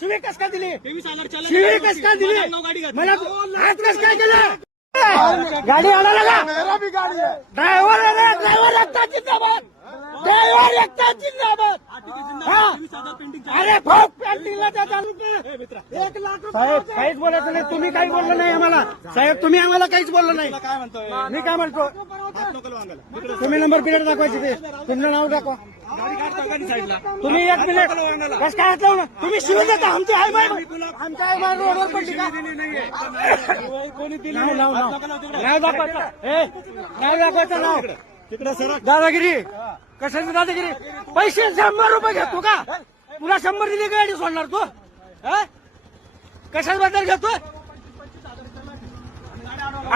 शिवी कस का दिली 23,000 चलन शिवी कस का दिली मला हात कस काय केलं गाडी आणायला का ड्रायव्हर ड्रायव्हर एकटा जिंदाबाद ड्रायव्हर एकटा जिंदाबाद अरे भाऊ पेंटिंगला त्या चालू कर 1 लाख साहेब काहीच बोलायचं नाही तुम्ही काही बोललं नाही आम्हाला साहेब तुम्ही आम्हाला काहीच बोललं नाही काय म्हणतोय मी काय म्हणतो हात नको वांगायला. तुम्ही नंबर प्लेट दाखवायची ते तुमचं नाव दाखवा गाडी काढतो का साईडला तुम्ही 1 मिनिट कसं काय हात लावून तुम्ही शिवी देता आमची आई बाय आमच्या आई बाय रोडवर पडली का कोणी दिली नाव नाव नाव नाव दाखवायचं नाव दाखवायचं नाव तिकडे सर दादागिरी कशाची दादागिरी पैसे 100 रुपये घेतो का तुला 100 दिली गाडी सोडणार तू कशाबद्दल घेतो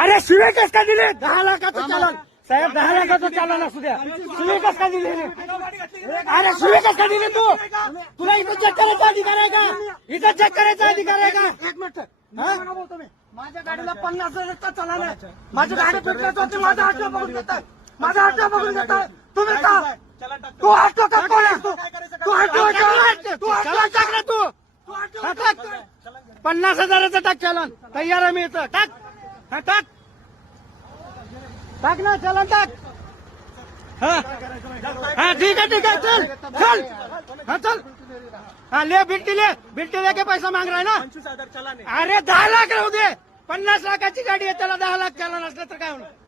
अरे शिवे कस का दिले 10 लाखाचं चालन साहेब 10 लाखाचं चालन असू द्या शिवे कस का दिले अरे शिवे कस का दिले तू तुला इथं चेक करायचा अधिकार आहे का इथं चेक करायचा अधिकार आहे का 1 मिनिट माझ्या गाडीला 50,000चा चालन आहे माझी गाडी पेटल्याचं होती माझा हात बघून घेतात माझा हात बघून घेतात तुम्ही का तू हटतो का कोण असतो तू हटतो टाक ना तू 50,000चं टाक चलन तयार आहे मी इथं टाक टाक टाक ना चलन टाक हा ठीक आहे चल चल चल ले बिल्टी लेके पैसा मांग रहा है ना 25,000 चलन अरे 10 लाख राहू दे 50 लाखाची गाडी आहे त्याला 10 लाख चलन असलं तर काय होणार